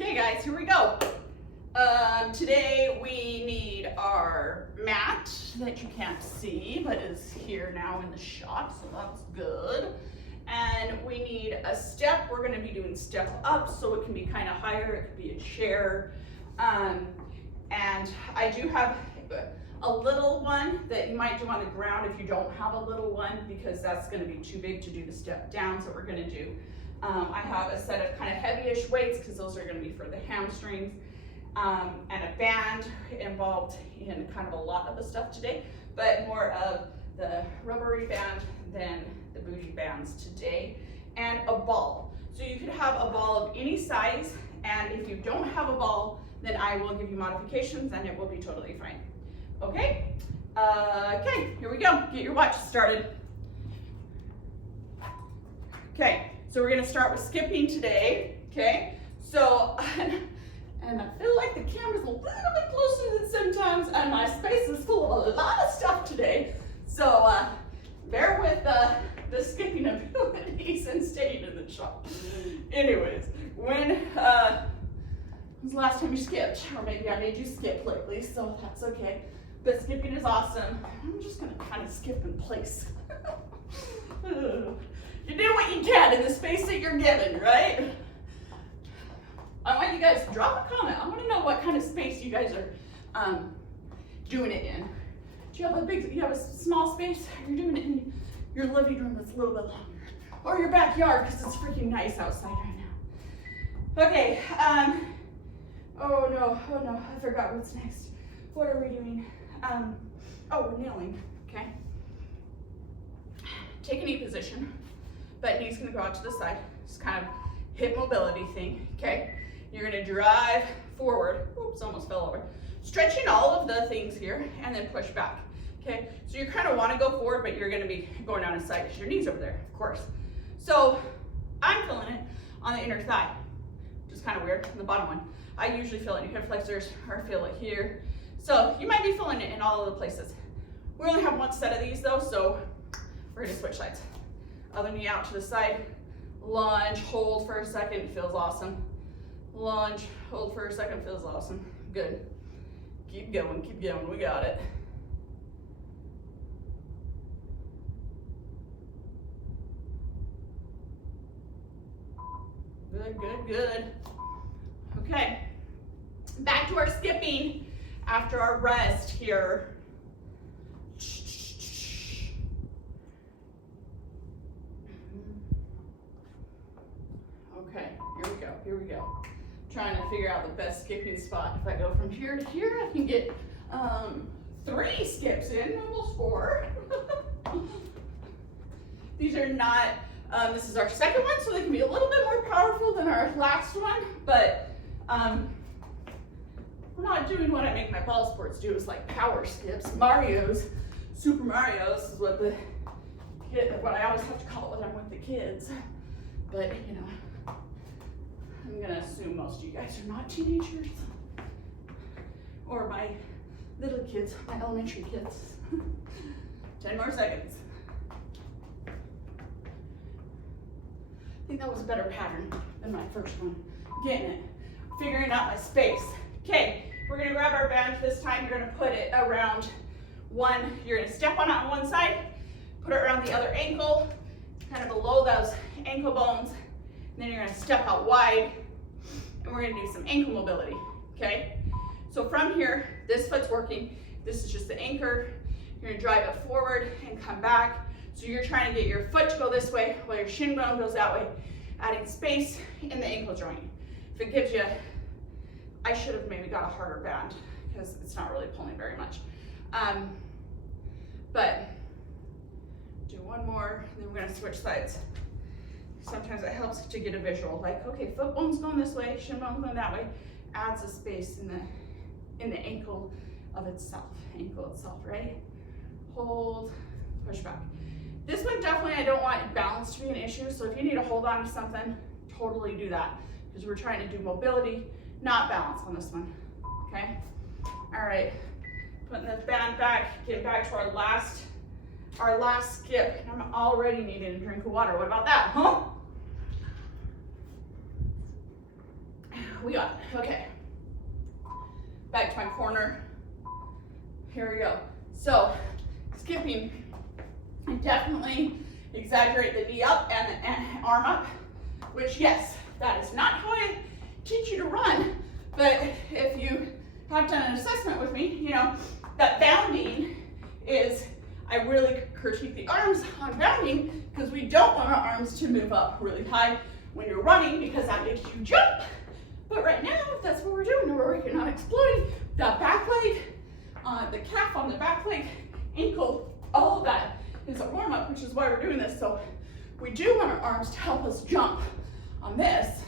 Okay guys, here we go. Today we need our mat that you can't see, but is here now in the shot, so that's good. And we need a step. We're gonna be doing step up, so it can be kind of higher, it could be a chair. And I do have a little one that you might do on the ground if you don't have a little one, because that's gonna be too big to do the step down, so we're gonna do I have a set of kind of heavyish weights because those are going to be for the hamstrings, and a band involved in kind of a lot of the stuff today, but more of the rubbery band than the bougie bands today, and a ball. So you could have a ball of any size, and if you don't have a ball, then I will give you modifications and it will be totally fine. Okay? Okay, here we go. Get your watch started. Okay. So we're gonna start with skipping today, okay? So, and I feel like the camera's a little bit closer than sometimes, and my space is full of a lot of stuff today. So bear with the skipping abilities and staying in the shot. Anyways, when was the last time you skipped? Or maybe I made you skip lately, so that's okay. But skipping is awesome. I'm just gonna kind of skip in place. You do what you can in the space that you're given, right? I want you guys to drop a comment. I want to know what kind of space you guys are doing it in. Do you have a small space? You're doing it in your living room that's a little bit longer, or your backyard because it's freaking nice outside right now. Okay. Oh no, I forgot what's next. What are we doing? Oh, we're kneeling. Okay. Take a knee position. But knee's gonna go out to the side. Just kind of hip mobility thing, okay? You're gonna drive forward. Oops, almost fell over. Stretching all of the things here and then push back, okay? So you kind of wanna go forward, but you're gonna be going down a side because your knee's over there, of course. So I'm feeling it on the inner thigh, which is kind of weird, the bottom one. I usually feel it in your hip flexors or feel it here. So you might be feeling it in all of the places. We only have one set of these though, so we're gonna switch sides. Other knee out to the side, lunge, hold for a second, feels awesome. Lunge, hold for a second, feels awesome. Good. Keep going, we got it. Good. Okay, back to our skipping after our rest here. Okay, here we go. Trying to figure out the best skipping spot. If I go from here to here, I can get 3 skips in, almost 4. These are not, this is our second one, so they can be a little bit more powerful than our last one, but we're not doing what I make my ball sports do. It's like power skips. Super Mario's is what what I always have to call it when I'm with the kids. But, you know, I'm gonna assume most of you guys are not teenagers or my little kids, my elementary kids. 10 more seconds. I think that was a better pattern than my first one. Getting it, figuring out my space. Okay, we're gonna grab our band this time. You're gonna put it around you're gonna step on it on one side, put it around the other ankle, kind of below those ankle bones. And then you're gonna step out wide, and we're gonna do some ankle mobility, okay? So from here, this foot's working. This is just the anchor. You're gonna drive it forward and come back. So you're trying to get your foot to go this way while your shin bone goes that way, adding space in the ankle joint. If it gives you, I should have maybe got a harder band because it's not really pulling very much. But do one more, and then we're gonna switch sides. Sometimes it helps to get a visual, like, okay, foot bone's going this way, shin bone's going that way, adds a space in the ankle itself, right? Hold, push back. This one definitely, I don't want balance to be an issue, so if you need to hold on to something, totally do that, because we're trying to do mobility, not balance on this one, okay? All right, putting the band back, getting back to our last skip, and I'm already needing a drink of water. What about that, huh? We got it. Okay. Back to my corner. Here we go. So, skipping, I definitely exaggerate the knee up and the arm up, which, yes, that is not how I teach you to run, but if you have done an assessment with me, you know, that bounding is, I really critique the arms on bounding because we don't want our arms to move up really high when you're running because that makes you jump. But right now, that's what we're doing. We're working on exploding that back leg, the calf on the back leg, ankle, all of that is a warm up, which is why we're doing this. So we do want our arms to help us jump on this,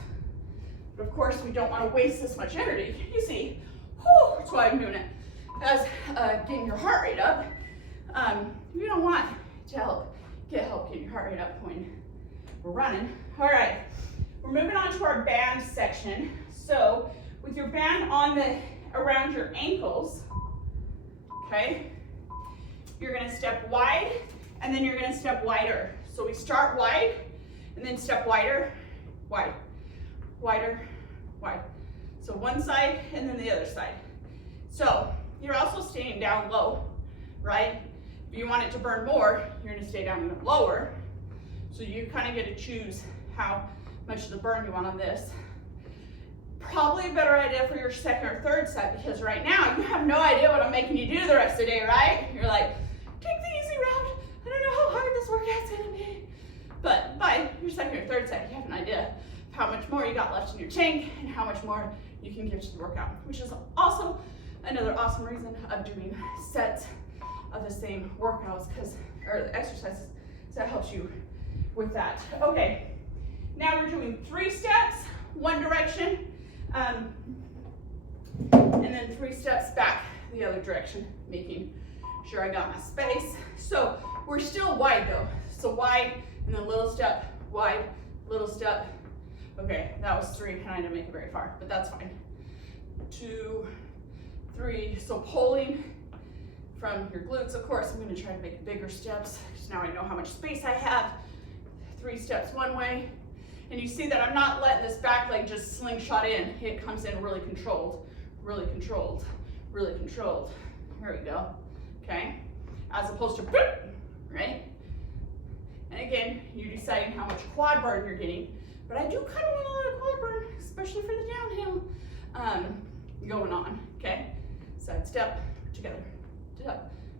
but of course we don't want to waste this much energy. You see, that's why I'm doing it. As getting your heart rate up, you don't want to help get your heart rate up when we're running. All right, we're moving on to our band section. So with your band on around your ankles, okay, you're going to step wide and then you're going to step wider. So we start wide and then step wider, wide, wider, wide. So one side and then the other side. So you're also staying down low, right? If you want it to burn more, you're going to stay down even lower. So you kind of get to choose how much of the burn you want on this. Probably a better idea for your second or third set because right now you have no idea what I'm making you do the rest of the day, right? You're like, take the easy route. I don't know how hard this workout's gonna be. But by your second or third set, you have an idea of how much more you got left in your tank and how much more you can give to the workout, which is also another awesome reason of doing sets of the same workouts or exercises. So that helps you with that. Okay, now we're doing 3 steps, one direction, and then 3 steps back the other direction, making sure I got my space. So we're still wide though. So wide and then little step, wide, little step. Okay, that was 3 and I didn't make it very far, but that's fine. 2, 3, so pulling from your glutes, of course, I'm gonna try to make bigger steps because now I know how much space I have. 3 steps one way. And you see that I'm not letting this back leg just slingshot in. It comes in really controlled, really controlled, really controlled. Here we go, okay? As opposed to, boop, right? And again, you're deciding how much quad burn you're getting, but I do kind of want a lot of quad burn, especially for the downhill going on, okay? Side step, together,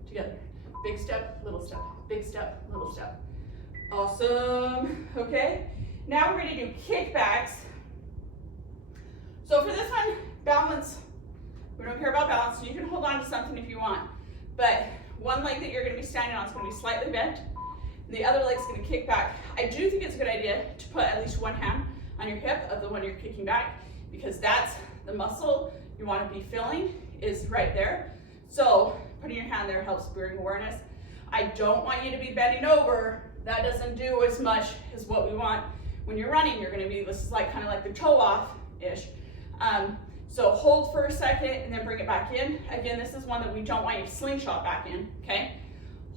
together. Big step, little step, big step, little step. Awesome, okay? Now we're gonna do kickbacks. So for this one, balance, we don't care about balance, so you can hold on to something if you want, but one leg that you're gonna be standing on is gonna be slightly bent, and the other leg's gonna kick back. I do think it's a good idea to put at least one hand on your hip of the one you're kicking back, because that's the muscle you wanna be feeling is right there. So putting your hand there helps bring awareness. I don't want you to be bending over. That doesn't do as much as what we want. When you're running, you're gonna be, this is like kind of like the toe off-ish. So hold for a second and then bring it back in. Again, this is one that we don't want you to slingshot back in, okay?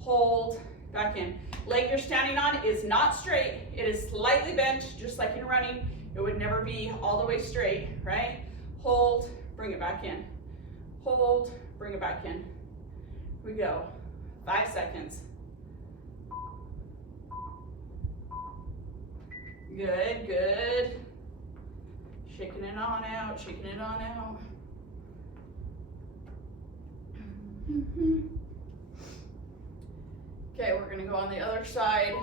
Hold, back in. Leg you're standing on is not straight. It is slightly bent, just like in running. It would never be all the way straight, right? Hold, bring it back in. Hold, bring it back in. Here we go, 5 seconds. Good, good. Shaking it on out, shaking it on out. Okay, we're gonna go on the other side.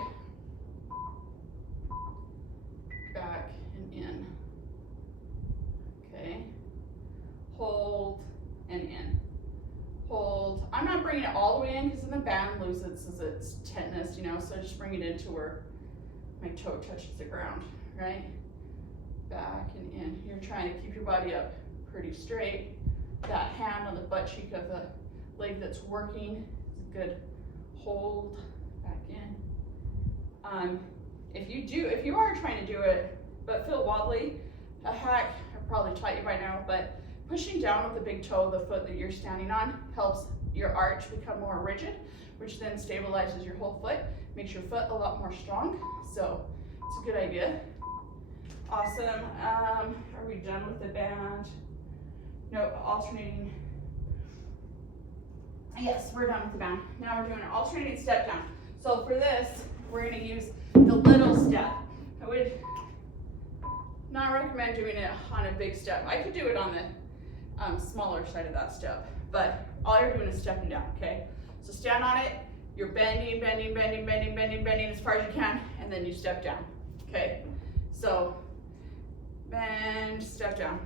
Back and in. Okay. Hold and in. Hold. I'm not bringing it all the way in because then the band loses its tightness, you know, so just bring it into where my toe touches the ground, right? Back and in. You're trying to keep your body up pretty straight. That hand on the butt cheek of the leg that's working is a good hold. Back in. If you are trying to do it but feel wobbly, a hack, I've probably taught you by now, but pushing down with the big toe of the foot that you're standing on helps your arch become more rigid, which then stabilizes your whole foot, makes your foot a lot more strong. So it's a good idea. Awesome. Are we done with the band? No, alternating. Yes, we're done with the band. Now we're doing an alternating step down. So for this, we're gonna use the little step. I would not recommend doing it on a big step. I could do it on the smaller side of that step, but all you're doing is stepping down, okay? So stand on it, you're bending, bending, bending, bending, bending, bending as far as you can, and then you step down, okay? So bend, step down.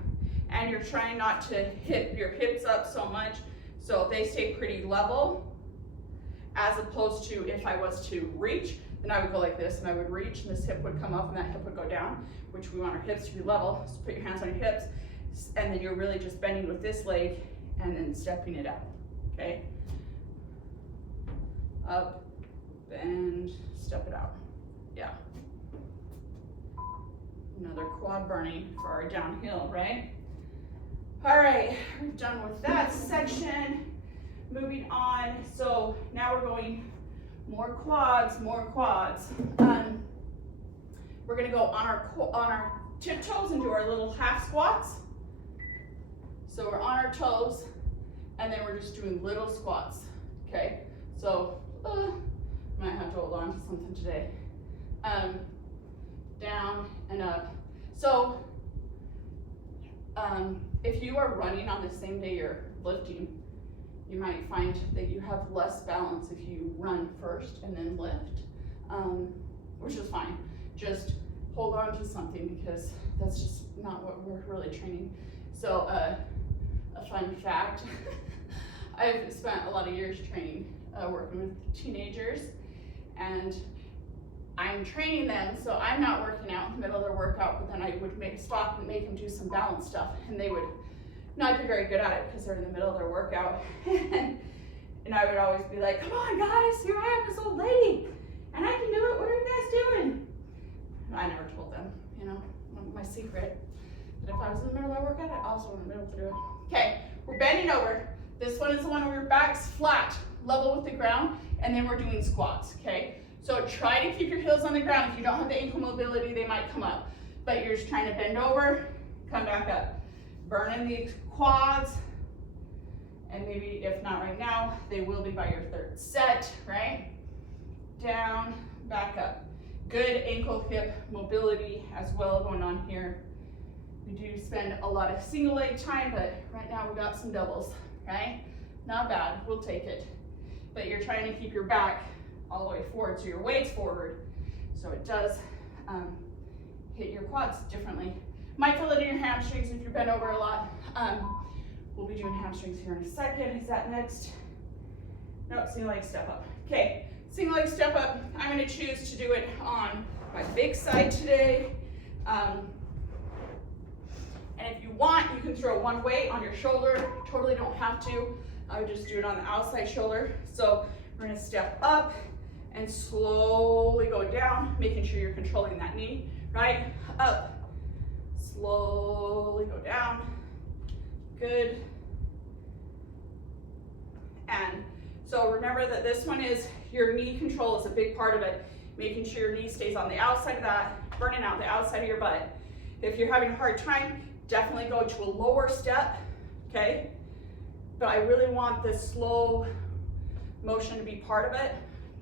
And you're trying not to hit your hips up so much so they stay pretty level, as opposed to if I was to reach, then I would go like this and I would reach and this hip would come up and that hip would go down, which we want our hips to be level. So put your hands on your hips and then you're really just bending with this leg and then stepping it out, okay? Up, bend, step it out, yeah. Another quad burning for our downhill, right? All right, we're done with that section. Moving on, so now we're going more quads, more quads. We're gonna go on our tiptoes and do our little half squats. So we're on our toes, and then we're just doing little squats, okay? So, might have to hold on to something today. Down and up. So, if you are running on the same day you're lifting, you might find that you have less balance if you run first and then lift, which is fine. Just hold on to something because that's just not what we're really training. So a fun fact, I've spent a lot of years training, working with teenagers, and I'm training them, so I'm not working out in the middle of their workout, but then I would stop and make them do some balance stuff, and they would not be very good at it because they're in the middle of their workout. And I would always be like, come on guys, here I am, this old lady, and I can do it, what are you guys doing? I never told them, you know, my secret, that if I was in the middle of my workout, I also wouldn't be able to do it. Okay, we're bending over. This one is the one where your back's flat, level with the ground, and then we're doing squats, okay? So try to keep your heels on the ground. If you don't have the ankle mobility, they might come up. But you're just trying to bend over, come back up. Burn in the quads, and maybe if not right now, they will be by your third set, right? Down, back up. Good ankle hip mobility as well going on here. We do spend a lot of single leg time, but right now we got some doubles, right? Not bad, we'll take it. But you're trying to keep your back all the way forward, so your weight's forward. So it does hit your quads differently. Might feel it in your hamstrings if you're bent over a lot. We'll be doing hamstrings here in a second. Is that next? Nope, single leg step up. Okay, single leg step up. I'm gonna choose to do it on my big side today. And if you want, you can throw one weight on your shoulder. Totally don't have to. I would just do it on the outside shoulder. So we're gonna step up and slowly go down, making sure you're controlling that knee, right? Up, slowly go down, good. And so remember that this one is, your knee control is a big part of it, making sure your knee stays on the outside of that, burning out the outside of your butt. If you're having a hard time, definitely go to a lower step, okay? But I really want this slow motion to be part of it,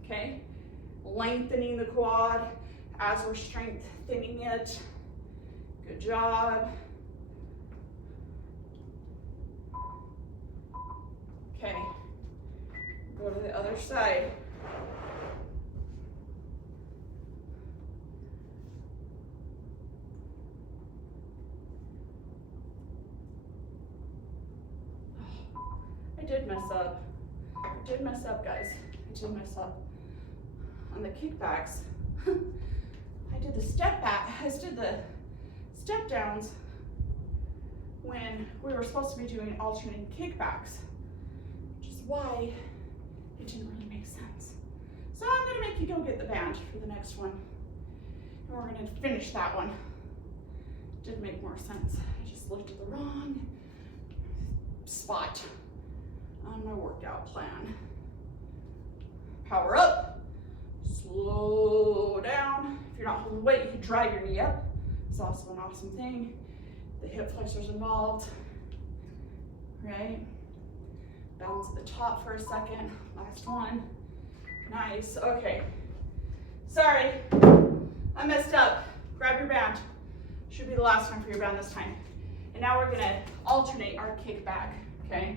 okay? Lengthening the quad as we're strengthening it. Good job. Okay, go to the other side. I did mess up. I did mess up, guys. I did mess up. On the kickbacks, I did the step back, I did the step downs when we were supposed to be doing alternating kickbacks, which is why it didn't really make sense. So I'm gonna make you go get the band for the next one, and we're gonna finish that one. Didn't make more sense. I just lifted the wrong spot on my workout plan. Power up. Slow down. If you're not holding weight, you can drive your knee up. It's also an awesome thing. The hip flexors involved, right? Balance at the top for a second. Last one. Nice. Okay. Sorry, I messed up. Grab your band. Should be the last time for your band this time. And now we're gonna alternate our kick back, okay?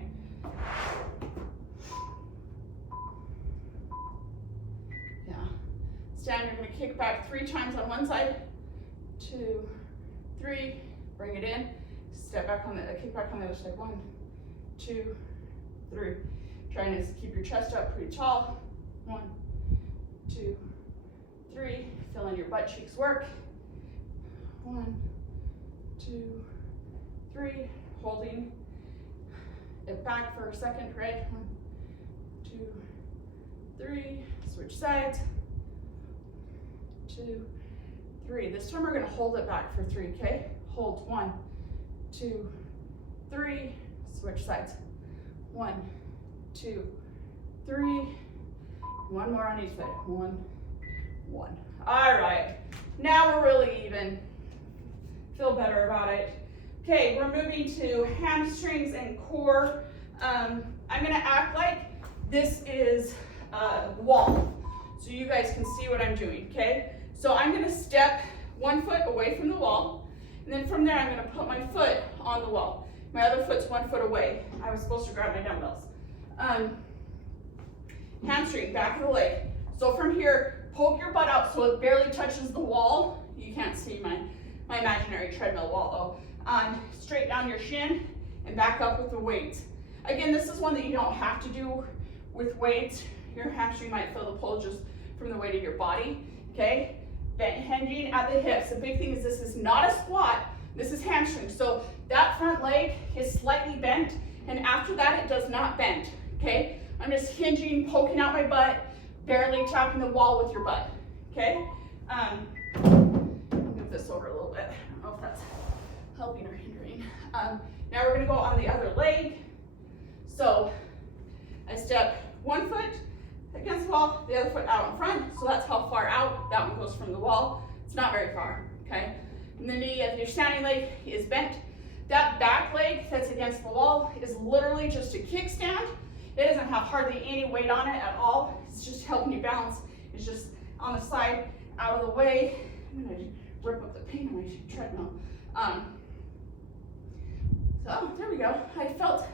Yeah. Stand, you're gonna kick back 3 times on one side. 2, 3, bring it in. Step back on the, kick back on the other side. 1, 2, 3. Trying to keep your chest up pretty tall. 1, 2, 3. Feeling your butt cheeks work. 1, 2, 3. Holding it back for a second, right? 1, 2, 3. Switch sides. 2, 3. This time we're going to hold it back for 3, okay? Hold. 1, 2, 3. Switch sides. 1, 2, 3. One more on each side. 1, 1. All right. Now we're really even. Feel better about it. Okay, we're moving to hamstrings and core. I'm going to act like this is a wall, so you guys can see what I'm doing, okay? So I'm going to step 1 foot away from the wall, and then from there I'm going to put my foot on the wall. My other foot's 1 foot away. I was supposed to grab my dumbbells. Hamstring, back of the leg. So from here, poke your butt out so it barely touches the wall. You can't see my imaginary treadmill wall though. Straight down your shin and back up with the weights. Again, this is one that you don't have to do with weights. Your hamstring might feel the pull just from the weight of your body, okay? Bent hinging at the hips. The big thing is this is not a squat, this is hamstring. So that front leg is slightly bent, and after that it does not bend, okay? I'm just hinging, poking out my butt, barely tapping the wall with your butt, okay? I'll move this over a little bit. I don't know if that's helping or hindering. Now we're gonna go on the other leg. So I step 1 foot against the wall, the other foot out in front. So that's how far out that one goes from the wall. It's not very far, okay? And the knee of your standing leg is bent. That back leg that's against the wall is literally just a kickstand. It doesn't have hardly any weight on it at all. It's just helping you balance. It's just on the side, out of the way. I'm gonna rip up the paint on my treadmill. So there we go. I felt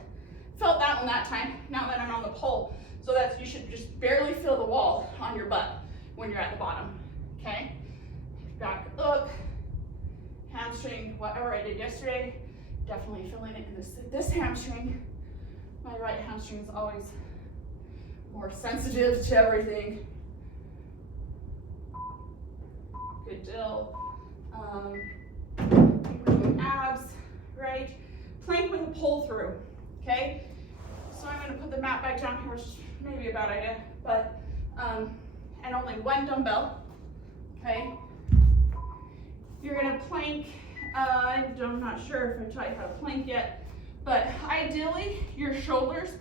that one that time. Now that I'm on the pole, so that you should just barely feel the wall on your butt when you're at the bottom. Okay. Back up. Hamstring. Whatever I did yesterday, definitely feeling it in this hamstring. My right hamstring is always more sensitive to everything. Good deal. Abs, right? Plank with a pull through, okay? So I'm gonna put the mat back down here, which is maybe a bad idea, but, and only 1 dumbbell, okay? You're gonna plank, I'm not sure if I taught you how to plank yet, but ideally, your shoulders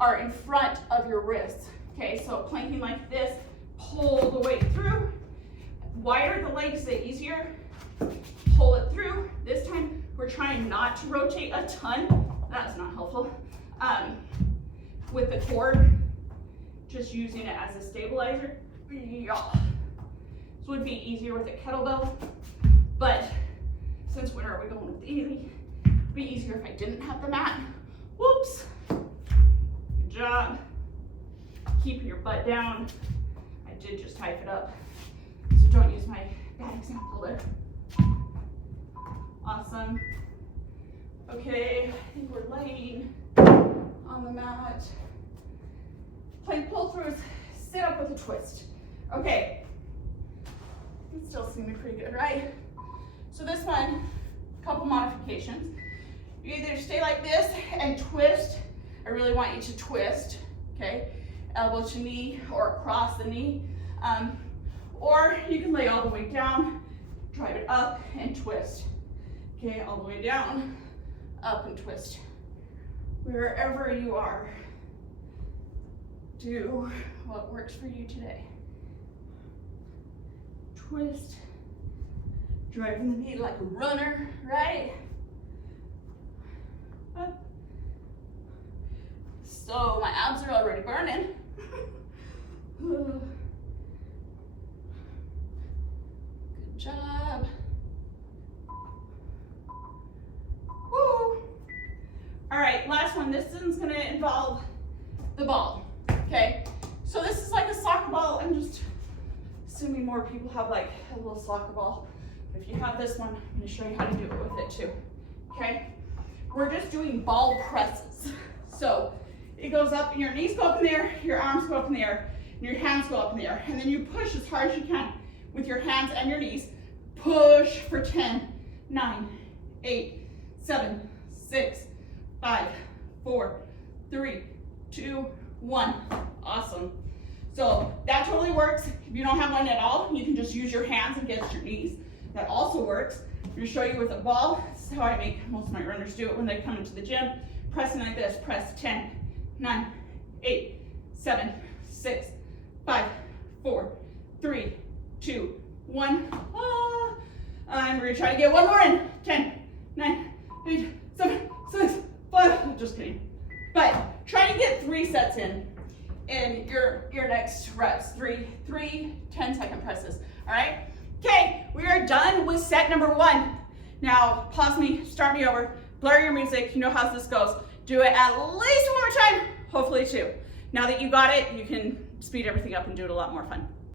are in front of your wrists. Okay, so planking like this, pull the weight through. Wider the legs, the easier. Pull it through. This time, we're trying not to rotate a ton. That's not helpful. With the cord, just using it as a stabilizer. Yeah. This would be easier with a kettlebell, but since when are we going with easy? Be easier if I didn't have the mat. Whoops. Good job. Keeping your butt down. I did just type it up, so don't use my bad example there. Awesome. Okay, I think we're laying on the mat. Plank pull throughs, sit up with a twist. Okay, it's still seeming pretty good, right? So this one, couple modifications. You either stay like this and twist. I really want you to twist, okay? Elbow to knee or across the knee. Or you can lay all the way down, drive it up and twist. Okay, all the way down, up and twist. Wherever you are, do what works for you today. Twist, Driving the knee like a runner, right? So my abs are already burning. Good job. Woo. All right, last one. This one's gonna involve the ball, okay? So this is like a soccer ball. I'm just assuming more people have like a little soccer ball. If you have this one, I'm gonna show you how to do it with it too, okay? We're just doing ball presses. So it goes up, and your knees go up in the air, your arms go up in the air, and your hands go up in the air. And then you push as hard as you can with your hands and your knees. Push for 10, 9, 8, 7, 6, 5, 4, 3, 2, 1. Awesome. So that totally works. If you don't have one at all, you can just use your hands against your knees. That also works. I'm going to show you with a ball. This is how I make most of my runners do it when they come into the gym. Pressing like this. Press 10, 9, 8, 7, 6, 5, 4, 3, 2, 1. I'm going to try to get one more in. 10, 9, 8, 7, 6, 5. Just kidding. But try to get 3 sets in your next reps. 3 10-second presses. All right? Okay, we are done with set number 1. Now, pause me, start me over, blur your music. You know how this goes. Do it at least one more time, hopefully 2. Now that you got it, you can speed everything up and do it a lot more fun.